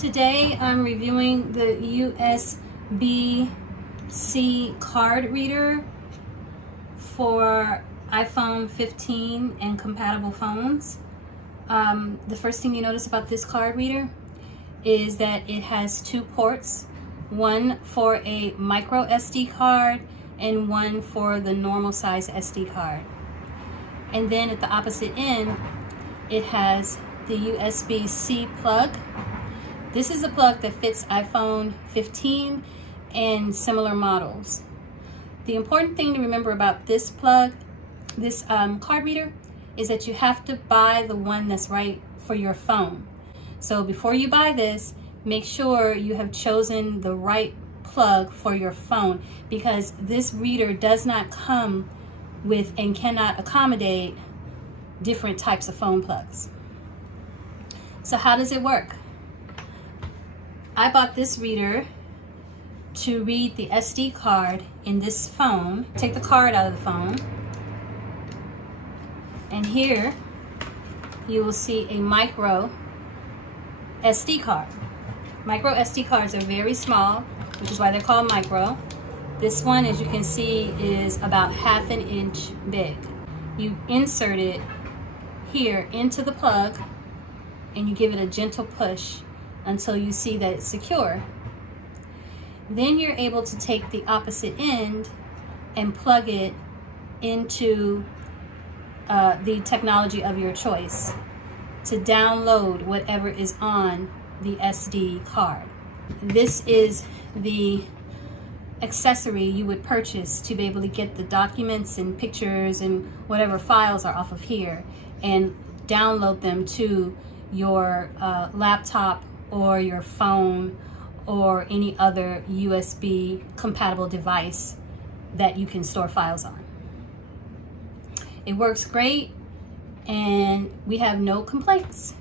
Today I'm reviewing the USB-C card reader for iPhone 15 and compatible phones. The first thing you notice about this card reader is that it has two ports, one for a micro SD card and one for the normal size SD card. And then at the opposite end, it has the USB-C plug. This is a plug that fits iPhone 15 and similar models. The important thing to remember about this plug, this card reader, is that you have to buy the one that's right for your phone. So before you buy this, make sure you have chosen the right plug for your phone, because this reader does not come with and cannot accommodate different types of phone plugs. So how does it work? I bought this reader to read the SD card in this phone. Take the card out of the phone, and here you will see a micro SD card. Micro SD cards are very small, which is why they're called micro. This one, as you can see, is about 1/2 inch big. You insert it here into the plug and you give it a gentle push until you see that it's secure. Then you're able to take the opposite end and plug it into the technology of your choice to download whatever is on the SD card. This is the accessory you would purchase to be able to get the documents and pictures and whatever files are off of here and download them to your laptop or your phone or any other USB compatible device that you can store files on. It works great and we have no complaints.